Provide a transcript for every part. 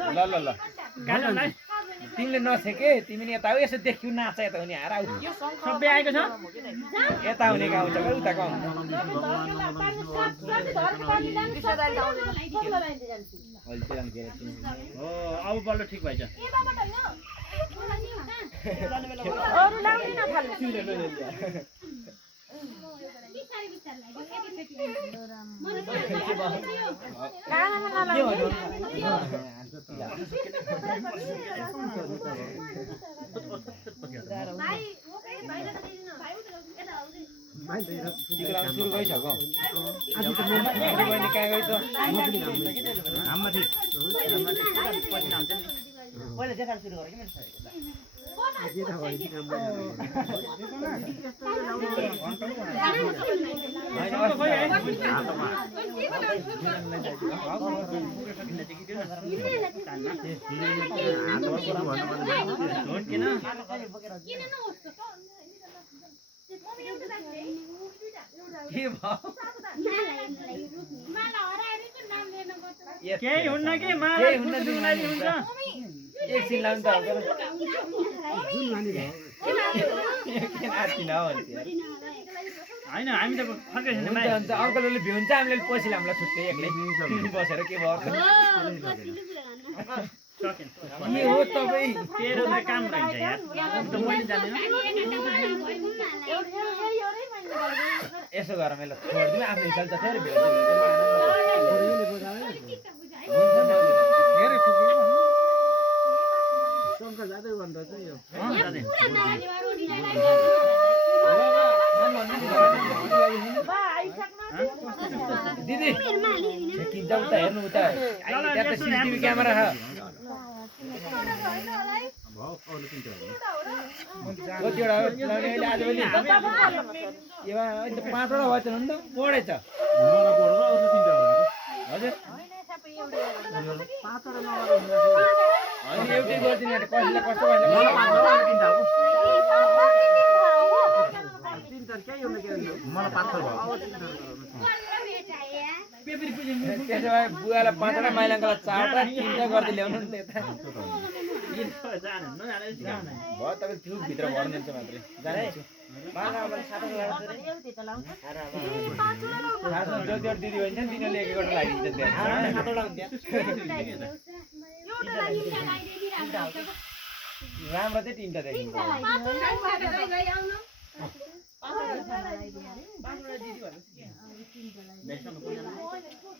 ल तिमीले नछेके तिमीले यता यसो देखिउ नाच यता हुने हारा सबै आएको छ यता हुने गाउँ छ उता गाउँ हो अब बल्ल ठिक भएछ सुरु भइसक्यो बहिनी कहाँ गइ त पहिला देखाएर सुरु गरे कि केही हुन्न कि एकछिन लाउनु त होइन हामी त फर्केर अङ्कलले भ्युन्छ हामीले पछि हामीलाई छुट्टै एक्लै बसेर के भयो के हो तपाईँ तेरो त काम रहन्छ यार त मैले जान्दिनँ यसो गर मैले छोडिदिउँ आफ्नो हिसाब त फेरि भेट्छु जाँदै भन्दा चाहिँ यो दिदी किन्छ उता हेर्नु उता त्यहाँ त सिसिटिभी क्यामेरा छ कतिवटा आजभोलि अहिले त 5 वटा भएछ नि त बढेछ हजुर अनि एउटै गरिदिनु कसैलाई कस्तो त्यसो भए बुवालाई 5 वटा माइलाङ्गलाई 4 वटा 3 वटा गर्दै ल्याउनु नि त्यता भयो तपाईँ त्यो भित्र भर्नुहुन्छ मात्रै जान्छु जति दिदी भन्छ नि तिनीहरूले एक एकवटा लगाइदिन्छ राम्रो चाहिँ 3 वटा देखिन्छ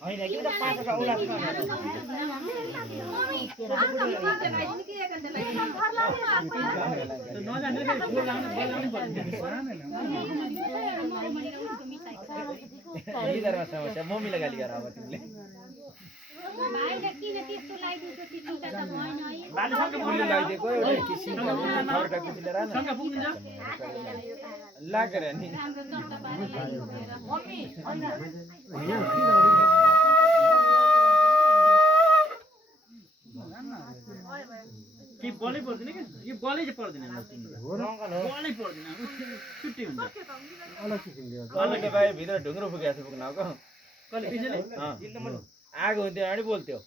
होइन कि 5 वटा औला समस्या मम्मीलाई गाली गर अब तिमीले लगाइदिएको एउटा किसिमको लागेर नि कि बलै पर्दैन कि यो बलै चाहिँ पर्दैन बलै पर्दैन छुट्टी हुन्छ अलग्गै भाइ भित्र ढुङ्ग्रो फुकेको छ पुग्न आएको आगो हुन्थ्यो अनि बोल्थ्यो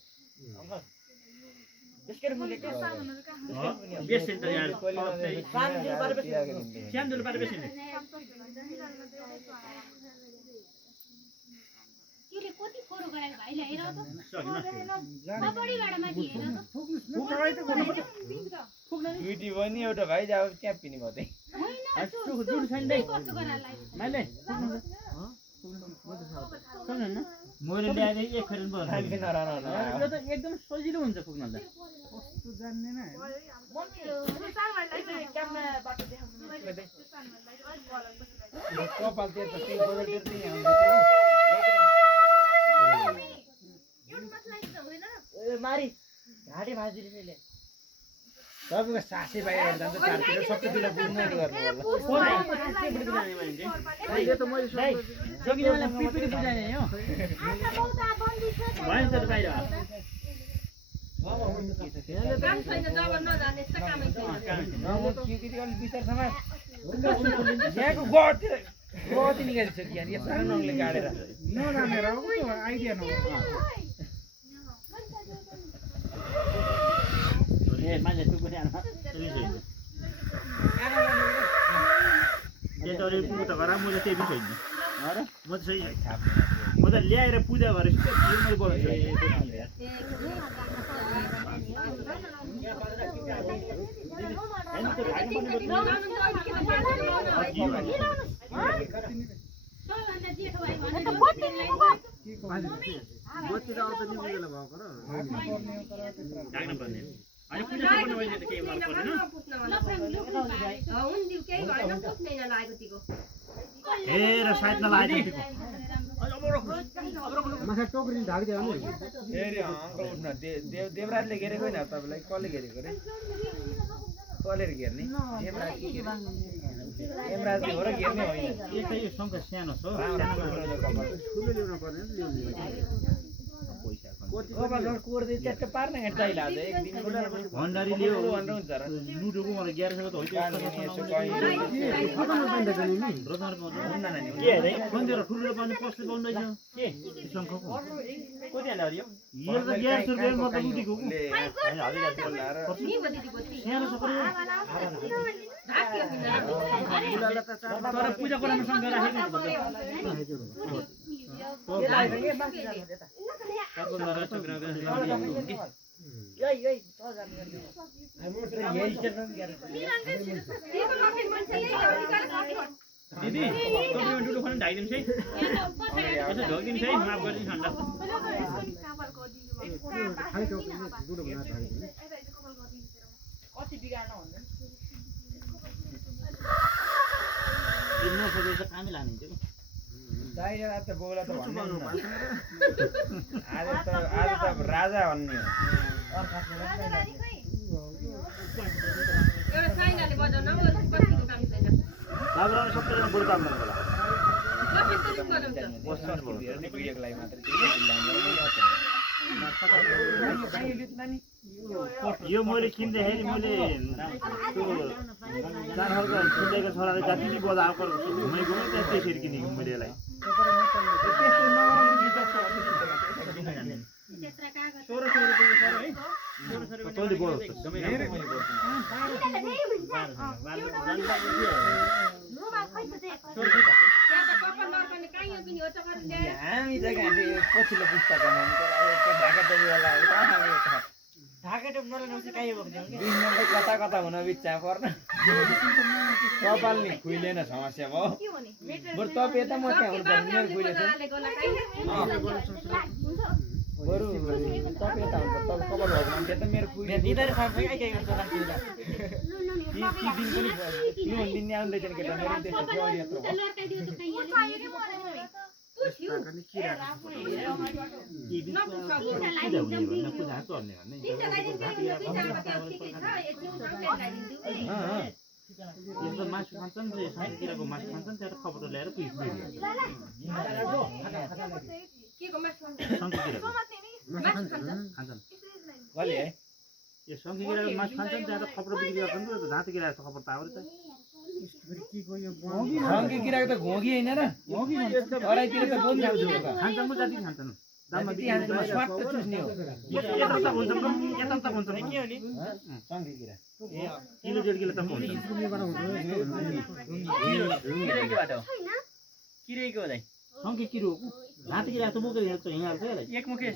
दुईटी पनि एउटा भाइ जाऊ त्यहाँ पिने भयो मैले ल्याएर एक फेर एकदम सजिलो हुन्छ पुग्न त कपाल मारी घाँटी भाँचिले तपाईँको सासे बाहिर जान्छ चारतिर सबैतिर बुझ्नै गर्नु यहाँको गडतिर गति निकालिसक्यो कि यहाँ सानो नङले गाडेर नजानेर आइडिया नभएको मान्छे टुकुने आमा त्यही छैन त्यसले पूजा गरा म चाहिँ त्यही छैन अरे म चाहिँ म त ल्याएर पूजा गरेछु मैले बोलाउँछु बत्ती त आउँछ नि उयोले भएको र राख्नु पर्ने अनि पूजा गर्नु मैले त केही गर्नु पर्दैन हेर साइड नलागेको माछा टोकरी ढाकिदियो भने फेरि अङ्कल उठ्न देवराजले घेरेको होइन तपाईँलाई कसले घेरेको रे कसले घेर्ने देवराज हेमराजले हो र घेर्ने होइन एक त यो शङ्कर सानो छ ठुलो ल्याउनु पर्ने कोर्दै च्याट्ट पार्न हेर्दै लाज एक दिन भण्डारी ल्यायो भनेर हुन्छ र लुटोको मलाई 1100 त होइन के अरे मन्दिर ठुलो पाउने पस्दै पाउँदैछ के शङ्खको कति हाल्यो अरे यो यो त 1100 रुपैयाँ म त लुटेको सानो छ तर पूजा गर्नमा सँग राखेको दिदी तपाईँ डुडु खान ढाइदिन्छ है यसो ढोकिदिन्छ है माफ गरिदिन्छ अन्त कामै लानिन्छ दाइले त बोला त भन्नु आज त राजा भन्ने हो बाबुराले सबैजना बुढो काम गर्नु यो मैले किन्दाखेरि मैले त्यो जानहरको किन्दैको छोराले जति पनि बजाएको घुमेको त्यसरी किनेको मैले यसलाई तैँले बोल हामी त पछिल्लो पुस्ताको ढाका टोपीवाला ढाका टोपी नलाउनु चाहिँ काहीँ बोक्दियो दुई मिनट कता कता हुन बित्था पर्न कपाल नि खुइलेन समस्या भयो बरु तपाईँ यता म त्यहाँ हुनुपर्ने मेरो खुइले छ बरु तपाईँ यता हुन्छ तपाईँ कपाल भएको मान्छे त मेरो खुइले निधारे साथ चाहिँ के गर्छ ती दिन पनि यो दिन नि आउँदैछ नि केटा मेरो त्यस्तो थियो यत्रो मासु खान्छन् साइडतिरको मासु खान्छन् त्यहाँ खबर ल्याएर खान्छन् भले है यो सङ्की किराको मासु खान्छन् त्यहाँ त खबर बिक्री गर्छन् त धाँती किराको खबर त आउँछ सङ्की किराको त घोगी होइन र घरैतिर त बोन खाउँछु खान्छन् म जति खान्छन् दाममा स्वाद त चुस्ने हो यता त हुन्छ यता त हुन्छ के हो नि सङ्की किरा किलो 1.5 किलो त हुन्छ किरेको बाटो किरेको हो दाइ सङ्की किरो धाँती किरा त बोकेर हिँड्छ हिँड्छ यसलाई एकमुखे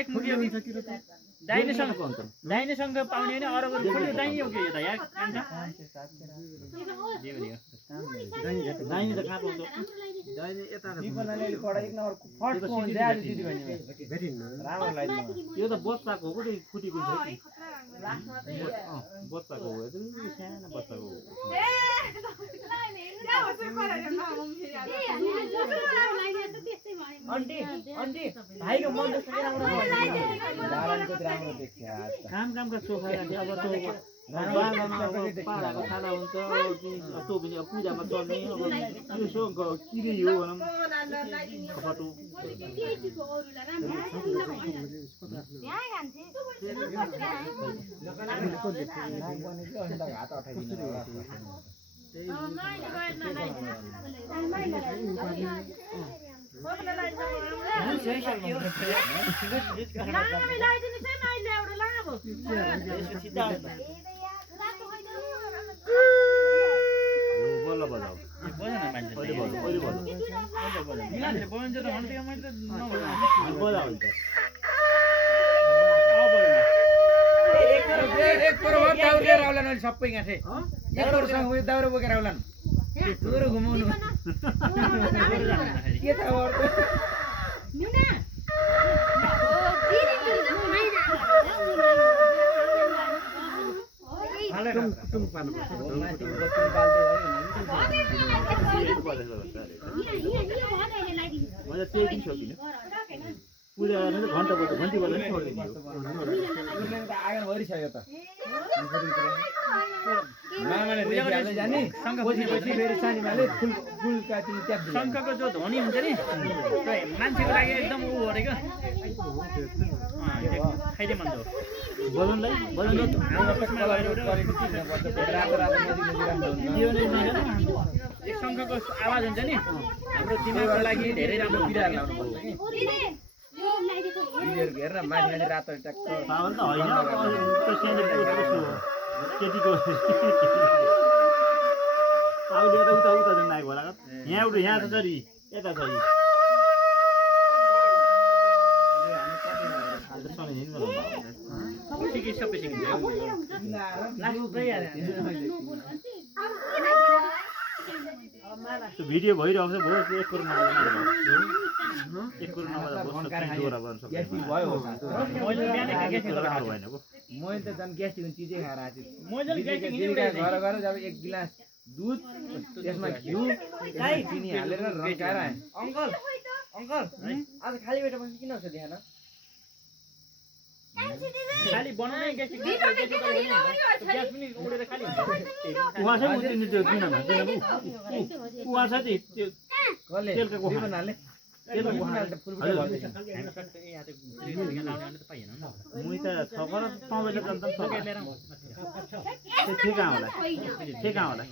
एक मुखे दाहिनेसँग पाउने होइन अरूको दाहिने हो कि यो त यार दाहिने त कहाँ पाउँछ यो त बच्चाको हो कि फुटेको छ कि बच्चाको हो सानो बच्चाको हो भाइको मन कामका चोखा अब पाडाको खाना हुन्छ त्यो पनि अब पूजामा चल्ने अब यसो किरै हो भनौँ खपटो सिधा आउँछ बल्ल बजाऊ बजाउन मान्छे अहिले बजाऊ अहिले बजाऊ मिलाले बजाउँछ त भन्नु त्यो मैले त नभए बजाऊ नि त एक करोड दाउरा लिएर आउला न सबै गाँठे एक करोडसँग उयो दाउरा बोकेर आउला न थोरो घुमाउनु के त अब मैले त्यही दिन सकिनँ पूजा गर्ने त घन्टा बज्यो घन्टी बज्यो नि छोडिदिनु आँगन भरिसक्यो त मामाले देखिहाल्दै जाने पछि फेरि सानीमाले फुल काटिनु ट्याप दिन्छ शङ्खको जो ध्वनि हुन्छ नि त्यो मान्छेको लागि एकदम ऊ गरेको खाइदे मन हो बजाउनलाई बजाउनु रातो रातो नदी राम्रो हुन्छ शङ्खको आवाज हुन्छ नि हाम्रो दिमागको लागि धेरै राम्रो बिरार लाउनु पर्छ कि बिजुहरू हेर न माथि माथि रातो ट्याक्क पावर त होइन त्यो सानो केटीको आउले त उता उता जान्न आएको होला यहाँ एउटा यहाँ छ सरी यता छ सबै सिकिन्छ त्यो भिडियो भइरहेको छ भोज 1 करोड नबजाउँदा 1 करोड नबजाउँदा भोज डोरा बन्न सक्छ ग्यास्ट्रिक भयो मैले बिहानै ग्यास्ट्रिक राम्रो भएन को मैले त झन् ग्यास्ट्रिक चिजै खाएर आएको थिएँ मैले ग्यास्ट्रिक घर गएर जब एक गिलास दुध त्यसमा घिउ चिनी हालेर रङ्काएर आएँ अङ्कल अङ्कल आज खाली पेटमा किन छ ध्यान खाली बनाउने ग्यास्ट्रिक ग्यास पनि उडेर खाली हुन्छ उहाँ छ नि त्यो किनमा उहाँ छ नि त्यो कसले तेलको कोखा हाले तेलको कोखा हालेर फुल फुल भर्दैछ मुई त छकर तपाईले त अन्त छकर त्यो ठेका होला ठेका होला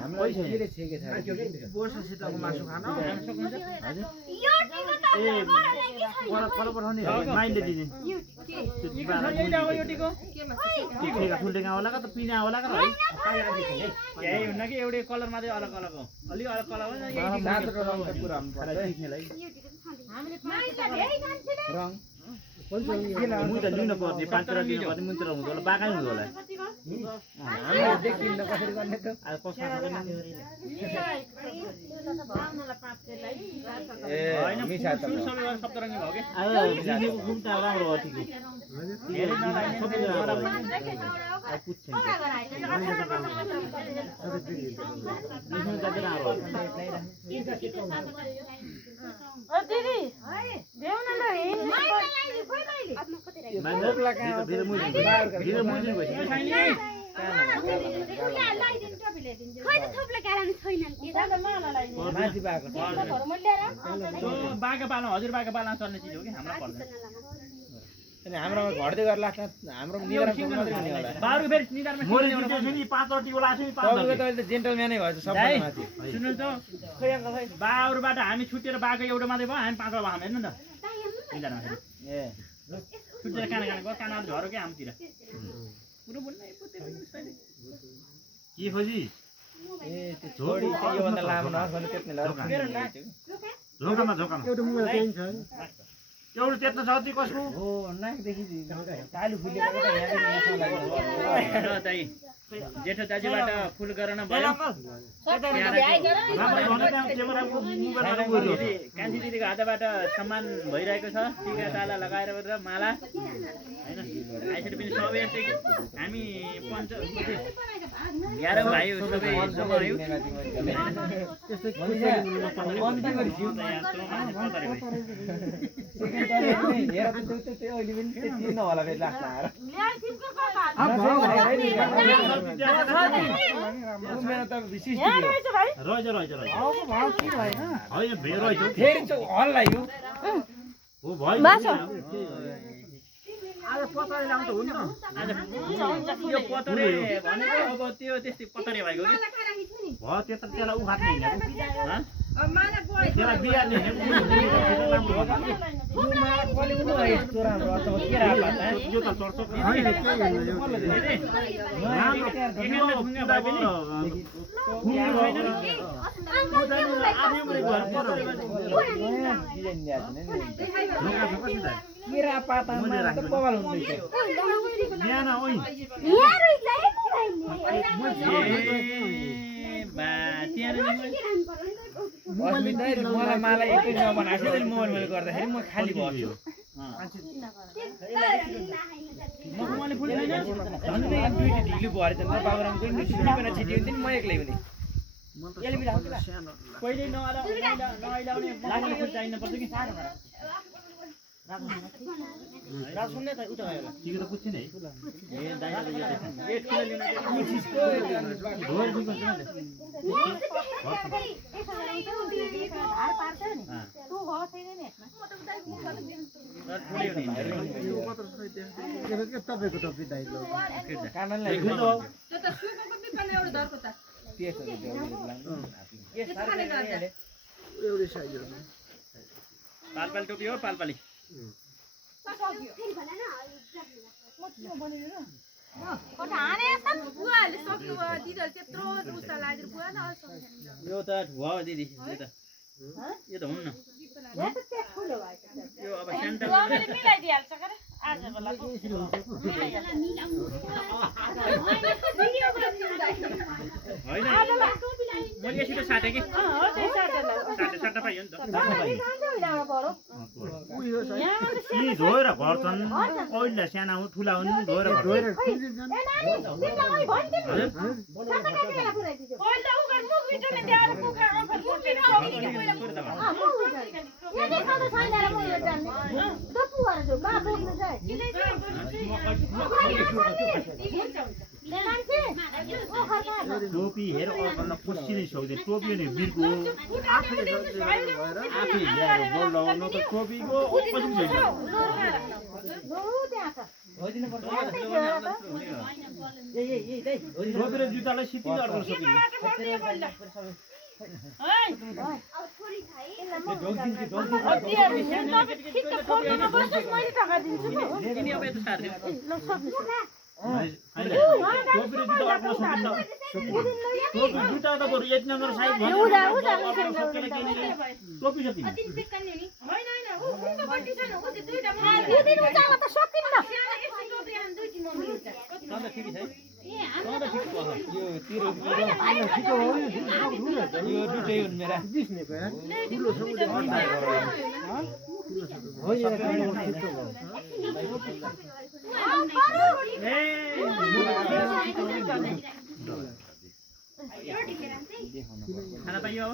हाम्रो केले छेके छ बोर्ससितको मासु खान हजुर ए कल पठाउने माइले दिने ठेका ठुल ठेका होला त पिना होला का है यही हुन्न कि एउटै कलर मात्रै अलग अलग हो अलि अलग कलर हो सातो रङको कुरा खाली सिक्नेलाई रङ मुई त लिनु पर्ने 5 र दिनु पर्ने मुई त हुँदो होला बाकै हुँदो होला हामीले देखिन्न कसरी गर्ने त आज कसमा ए मिसा त सबै सप्तरङ्गी भयो के आज दिदीको घुम त राम्रो हो ठिक धेरै नलाग्ने सबै राम्रो आ पुच्छे दिनु त राम्रो दिदी देऊ न ल भित्र मुई माथि भएको बाघा पालन हजुर बाघा पालन चल्ने चिज हो कि हाम्रो पर्दैन अनि हाम्रोमा घट्दै गरेर लाग्छ हाम्रो निधारमा पुग्नु मात्रै हुने होला बारु फेरि निधारमा मोरे जित्यो छ नि 5 रटी वाला छ नि 5 तपाईँको त अहिले त जेन्टलम्यानै भएछ सबै माथि सुन्नु त खै अङ्कल खै बारुबाट हामी छुटेर बाघको एउटा मात्रै भयो हामी 5 वटा हेर्नु न त निधारमा फेरि ए छुटेर काना काना गयो काना झरो के हामतिर पुरो बोल्नै के खोजी ए त्यो छोडी यो भन्दा लामो नहोस् भने त्यत्नै झोकामा एउटा मुला चाहिँ छ एउटा त्यत्न छ ती कसको हो नाकदेखि कालु फुलेको त यहाँ लाग्यो दाइ जेठो दाजुबाट फुल गर्न भयो राम्रै भने त्यहाँ क्यामेराको मोबाइलमा गयो कान्छी दिदीको हातबाट सम्मान भइरहेको छ टिका ताला लगाएर माला हैन आइसकेपछि पनि सबै यस्तै हामी 11 भाइ सबै जम्मा आयौ त्यस्तै अन्त गरिसिउ हेर त त्यो अहिले पनि त्यति नहोला फेरि लास्ट आएर मेरो त विशेष फेरि हल्ला यो हो भयो आज पतरे लाउँ त हुन्छ आज यो पतरे भनेको अब त्यो त्यस्तै पतरे भएको कि भयो त्यत्रो त्यसलाई उखाट्ने हैन त्यसलाई बिगार्ने होइन यो माला कसले पनि यस्तो राम्रो अर्थ हो के राख्ला यो त चर्चो केरा पातामा त बवाल हुन्छ बिहान ओइ मलाई माला एकै नबनाएको थियो मोबाइल मैले गर्दाखेरि म खाली भन्छु मखमली फुल छैन झन्डै दुईटी ढिलो भएर त बाबुरामको नि सुनिकन छिटियो नि म एक्लै हुने पहिले नआइलाउने मखमली फुल चाहिन पर्छ कि सानो रात सुन्ने त उता गयो ठिकै त पुग्छ नि है ए दाइले यो 8 किलो लिन तपाईँको टपी दाइलो कारणलाई एउटै साइज पालपाली टोपी हो पालपाली यो त भुवा हो दिदी यो त हुन्न यो अब सेन्टर मिलाइदिहाल्छ के आज बेला होइन मैले यसरी साटे कि साटे पाइयो नि त यी धोएर भर्छन् ओइललाई साना हुन् ठुला हुन् धोएर भर्छन् टोपी हेर अर्कोलाई खुसी नै सक्दैन टोपी नै बिर्को आफैले बोल लगाउनु त टोपीको पछि टोपी र जुत्तालाई सिधै अड्काउन सकिन्छ टोपी र जुत्ता अड्काउन सकिन्न टोपी जुत्ता त बरु 1 नम्बर साइज टोपी सकिन्छ खाना पाइयो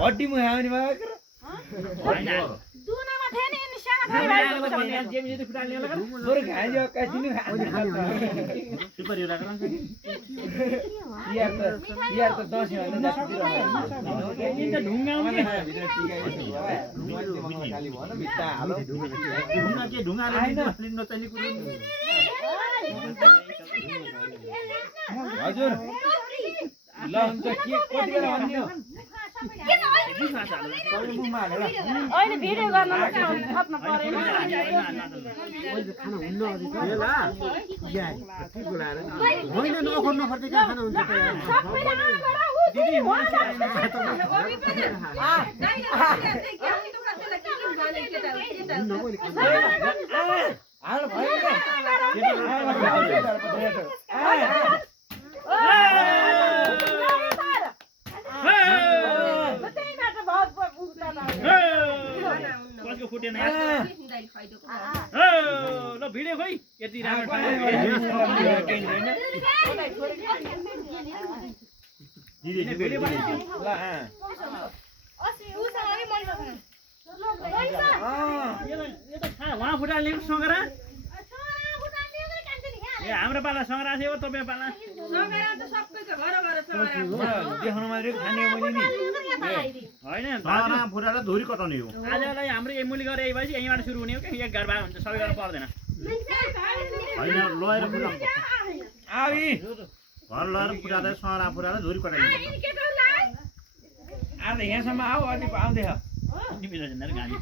हड्डी मुहा आउने बरु घाँसी अक्कासिनु यार त दसैँ हजुर ल हुन्छ के कति बेला भन्ने हो अहिले भिडियो गर्न थप्न परेन होइन नखर नखर्दै कहाँ खाना हुन्छ फुटेन ल भिडियो खोइ यति राम्रो उहाँ फुटाल्ने सगरा ए हाम्रो पाला सगरा थियो तपाईँ पाला देखाउनु मात्रै खाने मैले नि होइन सरा फुटाएर धुरी कटाउने हो आजलाई हाम्रो एमुली गरेर यही भएपछि यहीँबाट सुरु हुने हो कि एक घर भए हुन्छ सबै गर्न पर्दैन होइन लगेर फुटाउनु पर्छ आवी घर लगेर फुटाएर सरा फुटाएर धुरी कटाइनु पर्छ आज यहाँसम्म आऊ अनि आउँदै छ तिमीले झन् गाडी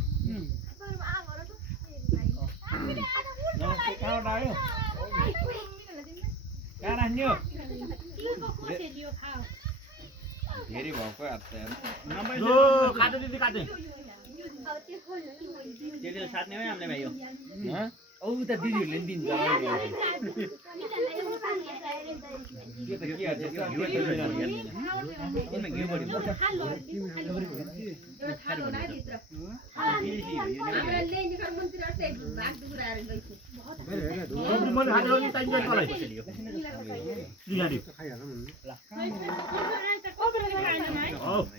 कहाँबाट आयो कहाँ राख्ने हो धेरै भएको जो काटे दिदी काटे त्यसले साट्ने हो हामीले भाइ हो औ त दिदीहरूले नि दिन्छ त्यो त के गर्छ त्यो घिउ यसमा घिउ बढी मैले हालेर नि चाहिन्छ तलाई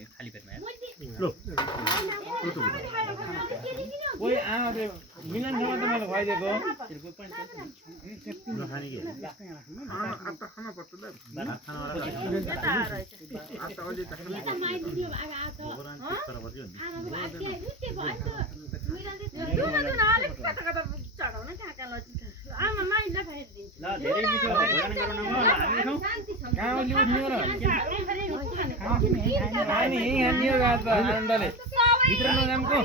खाली पेटमा लो कोही आमाले मिलनसँग त मैले खुवाइदिएको खाने के ल धेरै मिठो भोजन गराउनु हो ल हामी खाउँ कहाँ ल्याउने हो र नि यहीँ खाने हो भात आनन्दले भित्र नजामको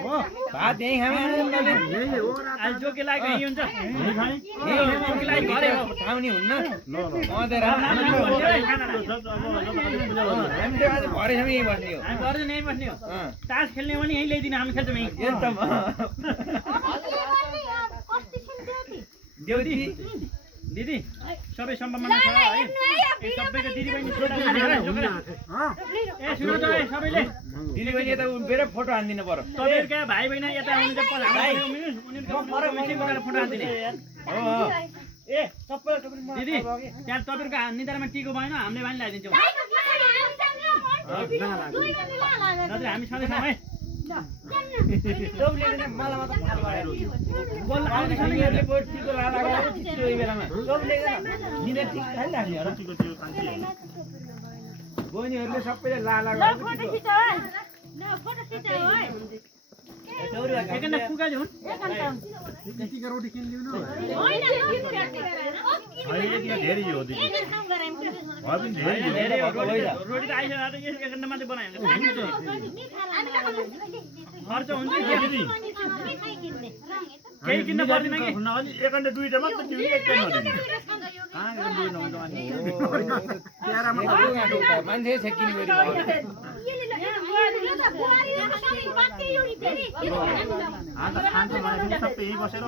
हो भात यहीँ खाने आनन्दले आज जो के लाग्यो यही हुन्छ ठाउँ नि हुन्न हामी त आज भरेसम्म यहीँ बस्ने हो हामी गर्दैन यहीँ बस्ने हो तास खेल्ने भने यहीँ ल्याइदिनु हामी खेल्छौँ यहीँ एकदम देउती दिदी सबै सम्भावना छ है सबैको दिदीबहिनी ए सुन त सबैले दिदीबहिनी यता उभिएर फोटो हानिदिनु पर्यो तपाईँहरूका भाइ बहिनी यता आउनु चाहिँ उनीहरूको फोटो हानिदिने हो ए दिदी त्यहाँ तपाईँहरूको निधारमा टिको भएन हामीले पनि ल्याइदिन्छौँ नत्र हामी सधैँ छौँ है बहिनीहरूले सबैले लाला एकैछिन पुगाइदिउँ धेरै हो दिदी धेरै रोटी त आइसक्यो एक घन्टा मात्रै बनायो खर्च हुन्छ केही किन्न पर्दैन कि एक घन्टा दुईटा मात्र दिनु एक मान्छे छेकिने सबै यहीँ बसेर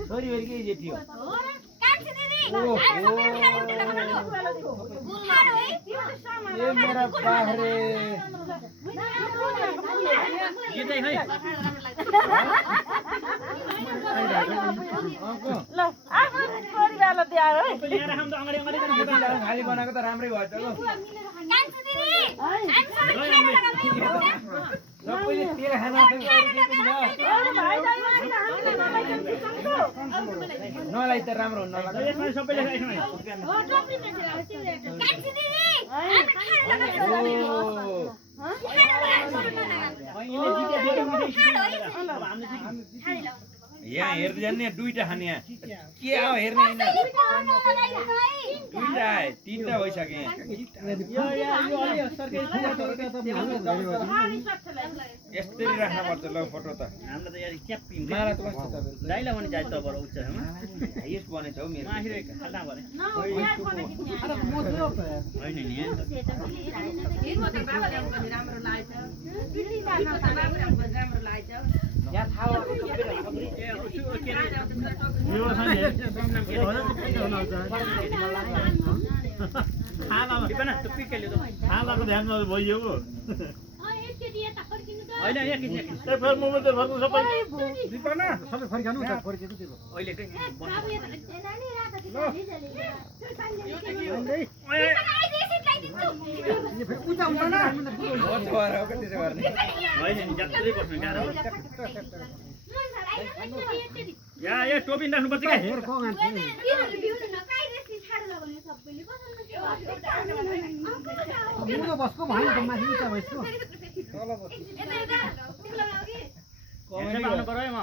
छोरीभरिकै जेठी हो मेरा बाख्रे खाली बनाएको त राम्रै भयो त सबैले तेल खाना नलाई त राम्रो यसमा सबैले यहाँ हेर्दै जाने दुईटा खाने के हो हेर्ने होइन दुईटा तीनटा भइसके यस्तै राख्न पर्छ ल फोटो त हाम्रो त यार च्याप्पी माला त कस्तो तपाईँ दाइला भने जाइत तबर उच्च हाइएस्ट बनेछ हौ मेरो मासिर खाल्दा भने होइन नि यहाँ थाहा खानाको ध्यान भइयो होइन एकैछिन सबै फर्काउनु अहिलेकै त्यसो गर्ने होइन नि ज्यात्रै बस्नु गाह्रो या टोपी राख्नुपर्छ क्या हेडसेट लाउनु पर्यो है म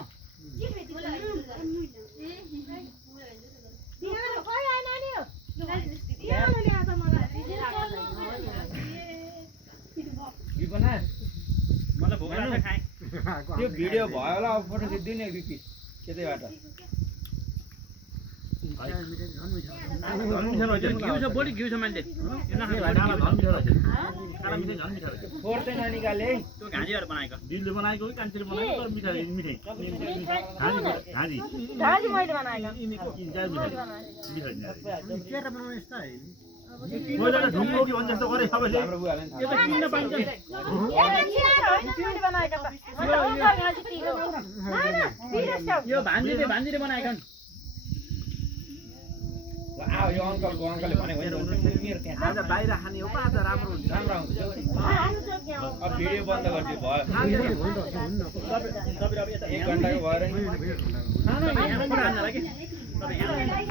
मलाई भोक लाग्छ खाएँ त्यो भिडियो भयो होला अब फोटो खिच्दिउँ नि एक पिस त्यतैबाट घिउ छ बढी घिउ छ मान्छे फोर्दैन निकाले है त्यो घाँसीहरू बनाएको दिदीले बनाएको हो कान्छीले बनाएको तर मिठाई मिठाई हाजी घाँसी मैले बनाएको मैले त ढुङ्गो कि भन्छ जस्तो गरे सबैले हाम्रो बुवाले नि यो त किन्न पाइन्छ होइन मैले बनाएको त घाँसी तिलो यो भान्जीले बनाएको नि आऊ यो अङ्कलले भनेको मेरो त्यहाँ आज बाहिर खाने हो आज राम्रो हुन्छ राम्रो आउँछ अब भिडियो बन्द गरिदियो भयो तपाईँ अब यता 1 घन्टाको भएर नि खानु यहाँ हान्नलाई कि तपाईँ यहाँ